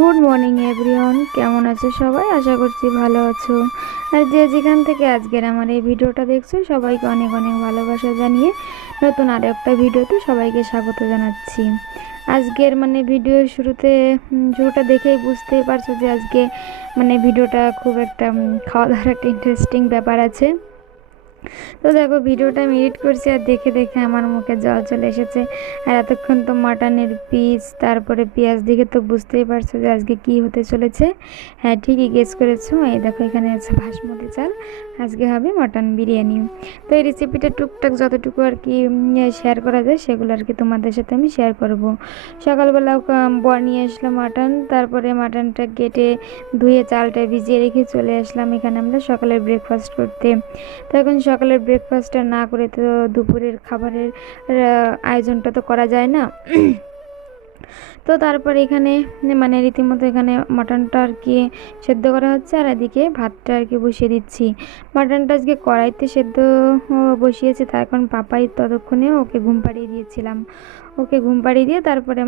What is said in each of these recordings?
Good morning everyone, কেমন আছো সবাই? আশা করছি ভালো আছো। আর যে যেখান থেকে আজকের আমার এই ভিডিওটা দেখছো সবাইকে অনেক অনেক ভালোবাসা জানিয়ে নতুন আর একটা ভিডিওতে সবাইকে স্বাগত জানাচ্ছি। আজকের ভিডিওর শুরুটা দেখেই বুঝতেই পারছো যে আজকে ভিডিওটা খুব একটা খাওয়া দাওয়ার একটা ইন্টারেস্টিং ব্যাপার আছে। তো দেখো, ভিডিওটা আমি এডিট করছি আর দেখে দেখে আমার মুখে জল চলে এসেছে। আর এতক্ষণ তো মাটনের পিস তারপরে পেঁয়াজ দেখে তো বুঝতেই পারছো যে আজকে কি হতে চলেছে। হ্যাঁ, ঠিকই গেস করেছো। এই দেখো, এখানে আছে বাসমতি চাল। আজকে হবে মাটন বিরিয়ানি। তো এই রেসিপিটা টুকটাক যতটুকু আর কি শেয়ার করা যায় সেগুলো আর কি তোমাদের সাথে আমি শেয়ার করব। সকালবেলা নিয়ে আসলাম মাটন, তারপরে মাটনটা কেটে ধুয়ে চালটা ভিজিয়ে রেখে চলে আসলাম এখানে আমরা সকালের ব্রেকফাস্ট করতে। তো এখন সকালের ব্রেকফাস্টটা না করে তো দুপুরের খাবারের আয়োজনটা তো করা যায় না। তো তারপর এখানে রীতিমতো এখানে মাটনটা আর কি সেদ্ধ করা হচ্ছে, আর এদিকে ভাতটা আর কি বসিয়ে দিচ্ছি। মাটনটা আজকে কড়াইতে সেদ্ধ বসিয়েছে, তার এখন পাপাই ততক্ষণে ওকে ঘুম পাড়িয়ে দিয়েছিলাম। ওকে ঘুম পাড়িয়ে দিয়ে তারপরে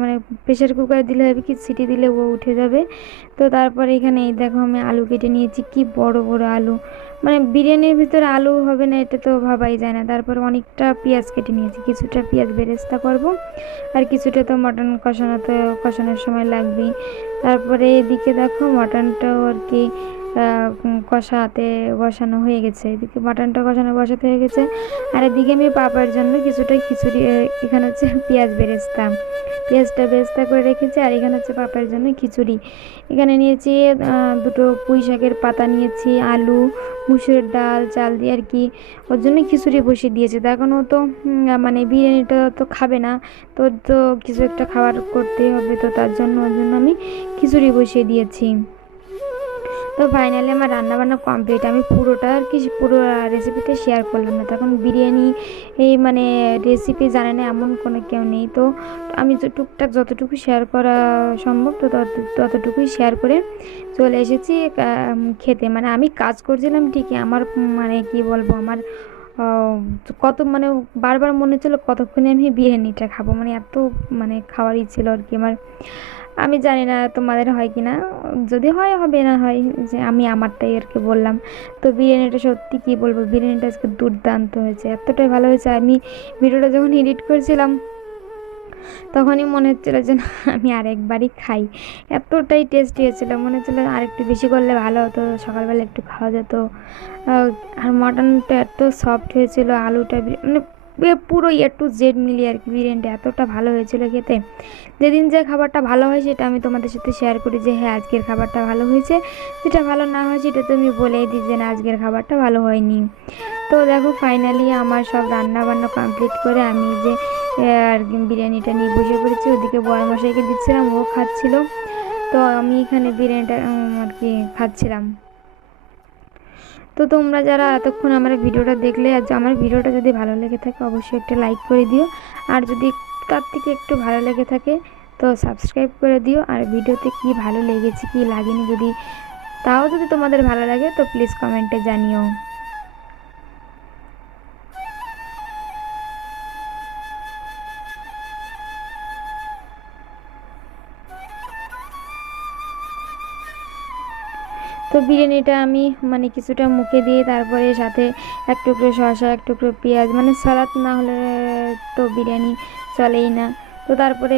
প্রেশার কুকারে দিলে হবে কি, সিটি দিলে ও উঠে যাবে। তো তারপরে এখানে এই দেখো, আমি আলু কেটে নিয়েছি, কি বড় বড় আলু। বিরিয়ানির ভিতরে আলু হবে না এটা তো ভাবাই যায় না। তারপর অনেকটা পেঁয়াজ কেটে নিয়েছি, কিছুটা পেঁয়াজ বেরেস্তা করব, আর কিছুটা তো মটন কষানোর সময় লাগবেই। তারপরে এদিকে দেখো মটনটাও আর কি কষাতে বসানো হয়ে গেছে। এদিকে মাটনটা বসাতে হয়ে গেছে। আর এদিকে আমি পাপার জন্য কিছুটা খিচুড়ি, এখানে হচ্ছে পেঁয়াজটা বেরেস্তা করে রেখেছি, আর এখানে হচ্ছে পাপার জন্য খিচুড়ি। এখানে নিয়েছি দুটো পুঁই শাকের পাতা নিয়েছি, আলু, মুসুরের ডাল, চাল দিয়ে আর কি ওর জন্য খিচুড়ি বসিয়ে দিয়েছে। তো এখন ও তো বিরিয়ানিটা তো খাবে না, তো তো কিছু একটা খাবার করতেই হবে, তো তার জন্য ওর জন্য আমি খিচুড়ি বসিয়ে দিয়েছি। তো ফাইনালি আমার রান্নাবান্না কমপ্লিট। আমি পুরোটা আর কি পুরো রেসিপিটা শেয়ার করলাম না। তখন বিরিয়ানি এই রেসিপি জানে না এমন কোনো কেউ নেই, তো আমি টুকটাক যতটুকু শেয়ার করা সম্ভব তো ততটুকুই শেয়ার করে চলে এসেছি খেতে। আমি কাজ করছিলাম ঠিকই, আমার কি বলবো, আমার কত বারবার মনে হচ্ছিলো কতক্ষণে আমি বিরিয়ানিটা খাবো, এত খাওয়ার ছিল আর কি আমার। আমি জানি না তোমাদের হয় কি না, যদি হয় হবে, না হয় যে আমি আমারটাই আর কি বললাম। তো বিরিয়ানিটা সত্যি কি বলবো, বিরিয়ানিটা আজকে দুর্দান্ত হয়েছে, এতটাই ভালো হয়েছে। আমি ভিডিওটা যখন এডিট করছিলাম তখনই মনে হচ্ছিলো যে না, আমি আরেকবারই খাই, এতটাই টেস্টি হয়েছিলো। মনে হচ্ছিলো আরেকটু বেশি করলে ভালো হতো, সকালবেলা একটু খাওয়া যেত। আর মাটনটা এত সফট হয়েছিল, আলুটা পুরো টু জেড মিলিয়ে আর কি বিরিয়ানিটা এতটা ভালো হয়েছিল খেতে। যেদিন যে খাবারটা ভালো হয় সেটা আমি তোমাদের সাথে শেয়ার করি যে হ্যাঁ আজকের খাবারটা ভালো হয়েছে, যেটা ভালো না হয় সেটা তুমি বলেই দিই যে না আজকের খাবারটা ভালো হয়নি। তো দেখো, ফাইনালি আমার সব রান্না বান্না কমপ্লিট করে আমি যে আর বিরিয়ানিটা নিয়ে বসে পড়েছি। ওদিকে বড় মশাইকে দিচ্ছিলাম, ও খাচ্ছিল, তো আমি এখানে বিরিয়ানিটা আর কি খাচ্ছিলাম। তো তোমরা যারা এতক্ষণ আমার ভিডিওটা দেখলে, আর আমার ভিডিওটা যদি ভালো লেগে থাকে অবশ্যই একটা লাইক করে দিও, আর যদি তার থেকে একটু ভালো লেগে থাকে তো সাবস্ক্রাইব করে দিও। আর ভিডিওতে কি ভালো লেগেছে কি লাগেনি, যদি তোমাদের ভালো লাগে তো প্লিজ কমেন্টে জানিও। তো বিরিয়ানিটা আমি কিছুটা মুখে দিয়ে তারপরে সাথে এক টুকরো শসা, এক টুকরো পেঁয়াজ, সালাদ না হলে তো বিরিয়ানি চলেই না। তো তারপরে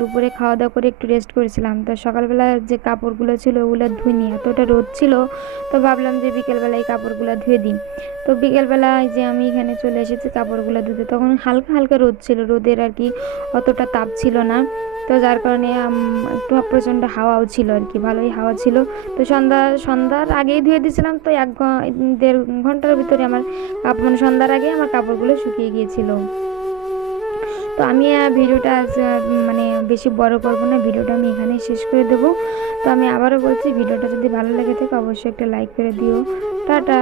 দুপুরে খাওয়া দাওয়া করে একটু রেস্ট করেছিলাম। তো সকালবেলা যে কাপড়গুলো ছিল ওগুলো ধুইনি, এতটা রোদ ছিল, তো ভাবলাম যে বিকেলবেলায় কাপড়গুলো ধুয়ে দিই। তো বিকেলবেলায় যে আমি এখানে চলে এসেছি কাপড়গুলো ধুতে, তখন হালকা হালকা রোদ ছিল, রোদের আর কি অতটা তাপ ছিল না। তো যার কারণে একটু প্রচণ্ড হাওয়াও ছিল আর কি, ভালোই হাওয়া ছিল। তো সন্ধ্যার আগেই ধুয়ে দিয়েছিলাম, তো 1-1.5 ঘন্টার ভিতরে আমার সন্ধ্যার আগে আমার কাপড়গুলো শুকিয়ে গিয়েছিল। তো আমি ভিডিওটা বেশি বড় করবো না, ভিডিওটা আমি এখানেই শেষ করে দেবো। তো আমি আবারও বলছি, ভিডিওটা যদি ভালো লেগে থাকে অবশ্যই একটা লাইক করে দিও। টাটা।